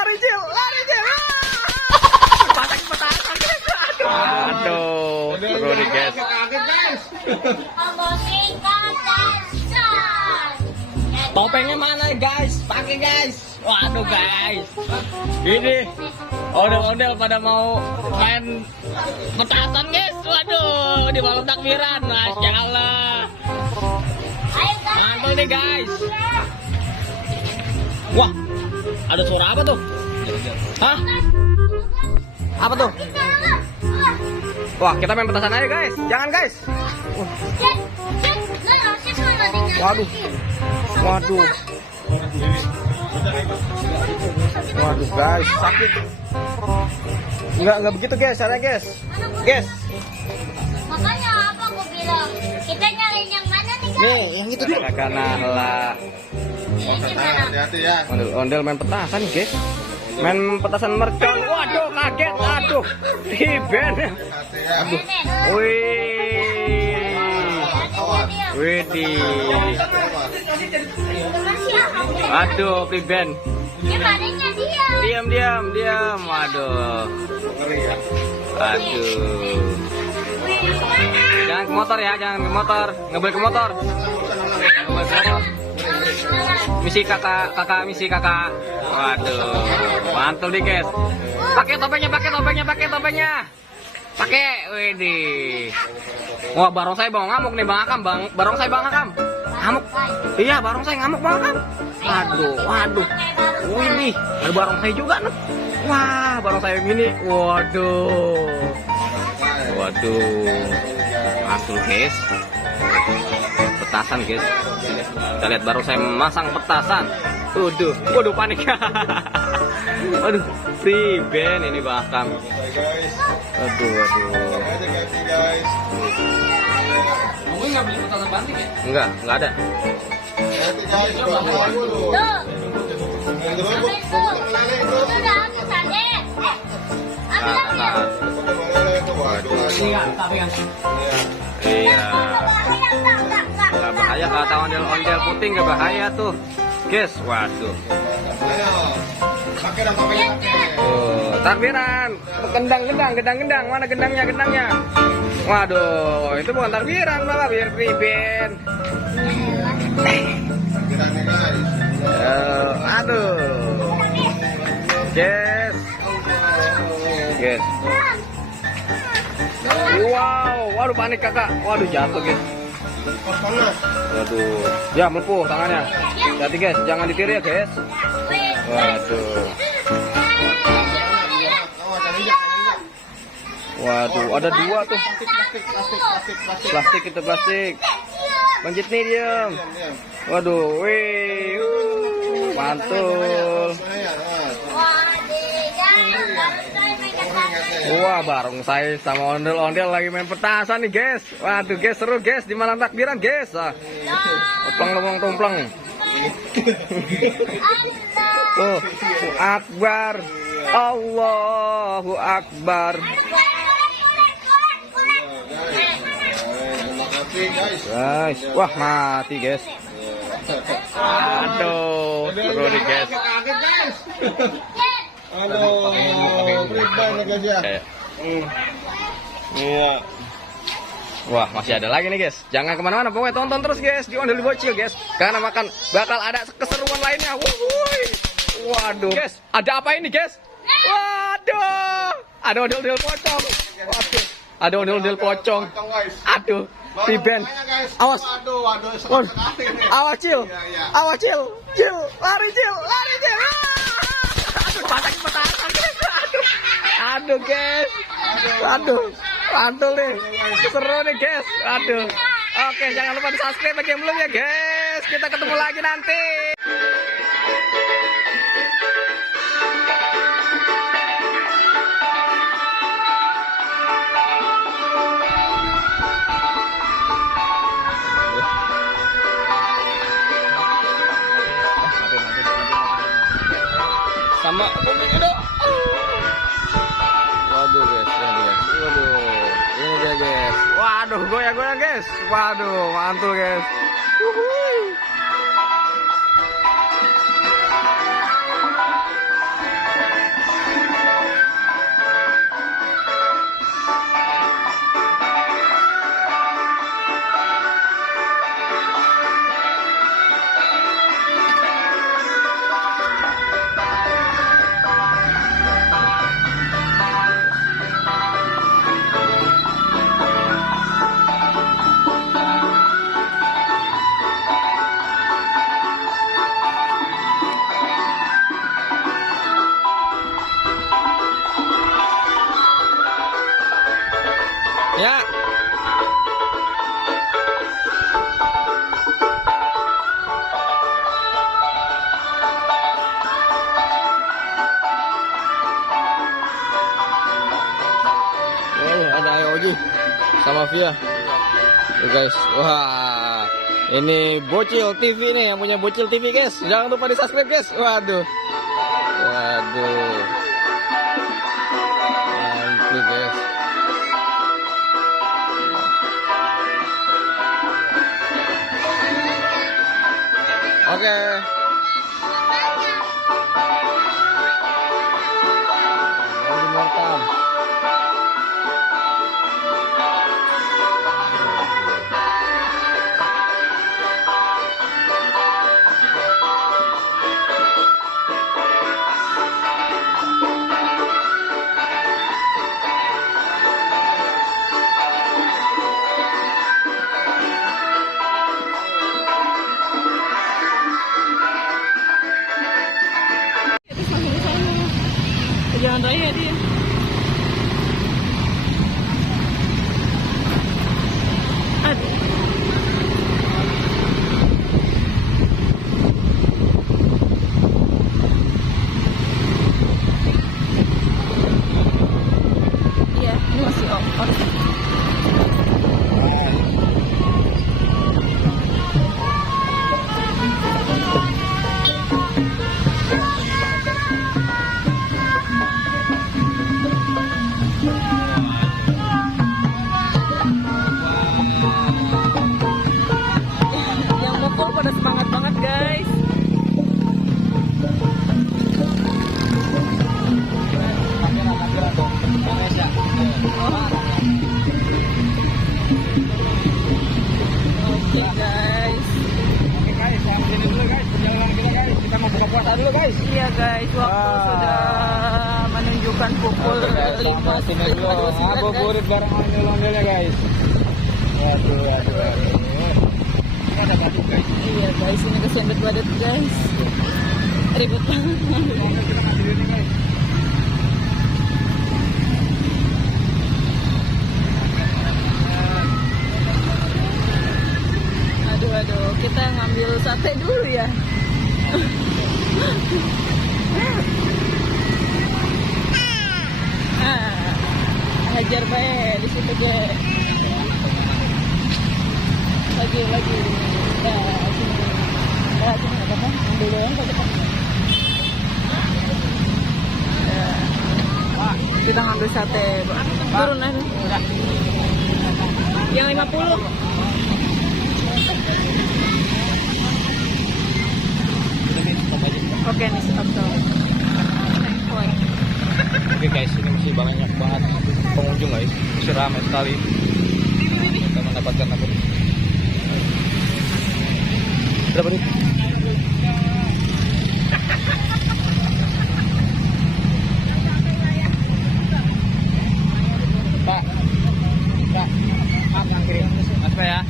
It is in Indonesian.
lari Cil. Pasang petasan guys. Aduh, seru nih guys. Topengnya mana guys? Pakai guys. Waduh guys. Ini ondel-ondel pada mau main petasan guys. Waduh, di malam takbiran. Masya Allah. Mantul nih guys. Wah, ada suara apa tuh? Hah? Apa tuh? Wah, kita main petasan aja guys. Jangan guys. Waduh. Waduh. Waduh guys, sakit. Enggak begitu guys, caranya guys. Guys. Makanya apa aku bilang? Kita nyariin yang mana nih guys? Nih, yang itu tuh. Karena lah. Hati-hati ya. Ondel main petasan guys. Main petasan mercon. Waduh, kaget. Aduh. Iben. Aduh. Wih. Widih. Aduh, Priben. Gimana dia? Diam. Aduh. Jangan ke motor ya, jangan ke motor. Nggak boleh ke motor. Misi kakak. Waduh, mantul nih guys. Pakai topengnya. Pakai, widih. Wah, barongsai bang ngamuk nih bang Akam, barongsai bang Akam. Ngamuk. Iya, barongsai ngamuk bang Akam. Waduh. Wih, ada barongsai juga nih. Wah, barongsai mini. Waduh. Mantul guys. Petasan guys. Kita lihat baru saya masang petasan. Waduh panik. Waduh, Priben ini bahkan. Aduh. Kamu nggak beli petasan banting ya? Enggak ada. Iya. Gak bahaya kata ondel putih, gak bahaya tuh guys. Waduh. Takbiran. Gendang. Mana gendangnya? Waduh, itu bukan takbiran malah biar Priben. Aduh. Guys. Wow, waduh panik kakak. Waduh jatuh guys. Waduh, ya melepuh tangannya. Hati guys, jangan ditiru ya guys. Waduh, ada dua tuh. Plastik. Bang Jitni diam. Waduh, wih, mantul. Wah, barongsai sama ondel-ondel lagi main petasan nih guys. Waduh guys, seru guys di malam takbiran guys. Tumplang. Tuh, Akbar. Allahu Akbar. Guys, wah mati guys. Aduh, seru nih guys. Halo, Priben nih guys ya. Iya. Wah, masih ada lagi nih guys. Jangan kemana-mana, pokoknya tonton terus guys di Ondel Bocil guys. Karena bakal ada keseruan lainnya. Waduh, guys, ada apa ini guys? Waduh, ada ondel-ondel pocong. Ada ondel-ondel pocong. Aduh, Priben. Awas. Awas Cil. Lari Cil. Pasang petasan guys. Aduh guys. Mantul nih. Seru nih guys. Oke, jangan lupa di subscribe bagi yang belum ya guys. Kita ketemu lagi nanti. Sama bumbunya dong. Waduh guys, ini dia guys. Waduh, goyang guys. Waduh, mantul guys. lagi sama Via. Tuh guys, wah ini Bocil TV nih, yang punya Bocil TV guys. Jangan lupa di subscribe guys. Waduh, waduh, mantap guys. Oke. Lagi merekam. Jangan raya dia. Aduh. Iya, ini masih off. Yang mukul pada semangat banget guys. Oke guys. Oke guys, sampai sini dulu guys perjalanan kita guys. Kita mau buka puasa dulu guys. Iya guys, waktu sudah menunjukkan pukul 5:29 Ngabuburit bareng ondel-ondelnya guys. Waduh, waduh, waduh. Ini ada batu guys. Iya guys, ini kesendot badat guys. Ribet banget. Kita masih di sini guys. Aduh, aduh, kita ngambil sate dulu ya. Hajar bae di situ ge. Lagi. Dah, sini. Dah, sini enggak apa-apa. Ambil doang kok cepat. Kita ngambil sate. Turun aja. Yang 50. Oke, nih stop. Oke guys, ini masih banyak banget pengunjung guys. Masih ramai sekali. Kita mendapatkan apa nih? Berapa nih? Pak, maaf yang kirim. Apa ya?